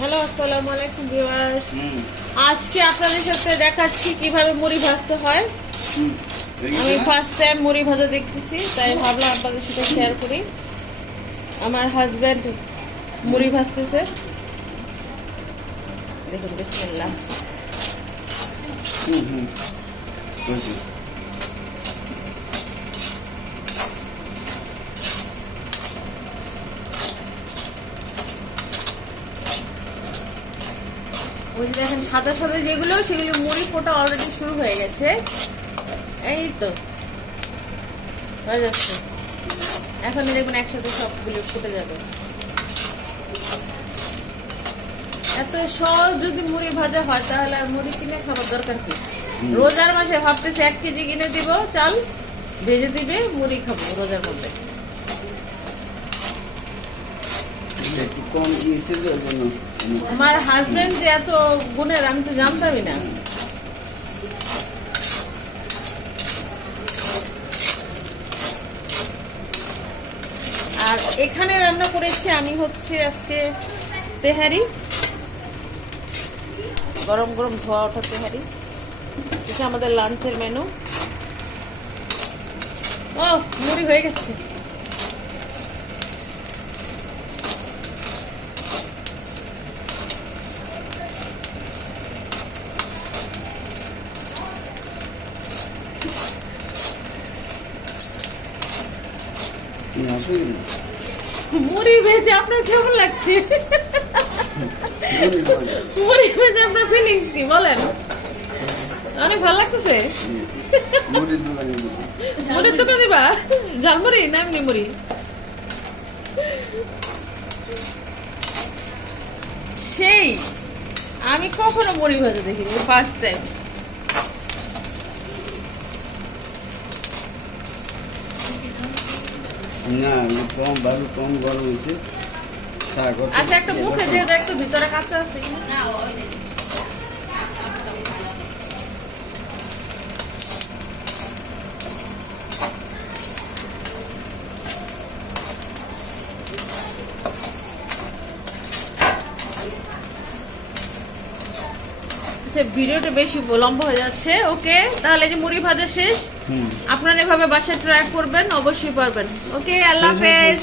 Hello, আসসালামু আলাইকুম viewers. আজকে আপনাদের সাথে দেখাচ্ছি কিভাবে মুড়ি ভাজতে হয়। আমি ফার্স্ট টাইম মুড়ি ভাজা দেখতেছি, তাই ভাবলাম আপনাদের সাথে শেয়ার করি। আমার হাজবেন্ড মুড়ি ভাজতেছে, দেখুন। বিসমিল্লাহ। ওই যে দেখেন সাদা সাদা যেগুলো, সেগুলো মুড়ি ফোটা অলরেডি শুরু হয়ে গেছে। এই তো হয়ে যাচ্ছে। এখন দেখুন একসাথে সবগুলো ফুটে যাবে। এত সহজ যদি মুড়ি ভাজা হয়, তাহলে আর মুড়ি কিনে খাবার দরকার কি? রোজার মাসে ভাবতেছে 1 কেজি কিনে দিব চাল, ভেজে দিবে, মুড়ি খাবো রোজার মধ্যে। আমার হাজবেন্ড যে এত গুণের, আমি তো জানতামই না। আর এখানে রান্না করেছি আমি হচ্ছে আজকে তেহারি, গরম গরম ধোয়া ওঠা তেহারি। এটা আমাদের লাঞ্চের মেনু। ও মুড়ি হয়ে গেছে। মুড়ি ভেজে আপনার কেমন লাগছে? মুড়ি ভেজে আপনার ফিলিংস কি বলেন? অনেক ভালো লাগতেছে। মুড়ির দোকান দিবা? ঝালমুড়ি না এমনি মুড়ি? সেই আমি কখনো মুড়ি ভাজা দেখিনি, ফার্স্ট টাইম। না কম গরম হয়েছে। আচ্ছা, একটা মুখে যেহেতু একটু ভিতরে কাঁচা আছে। ভিডিওটা বেশি লম্বা হয়ে যাচ্ছে। ওকে, তাহলে যে মুড়ি ভাজা শেষ। আপনারা এভাবে বাসায় ট্রাই করবেন, অবশ্যই পারবেন। ওকে, আল্লাহ হাফেজ।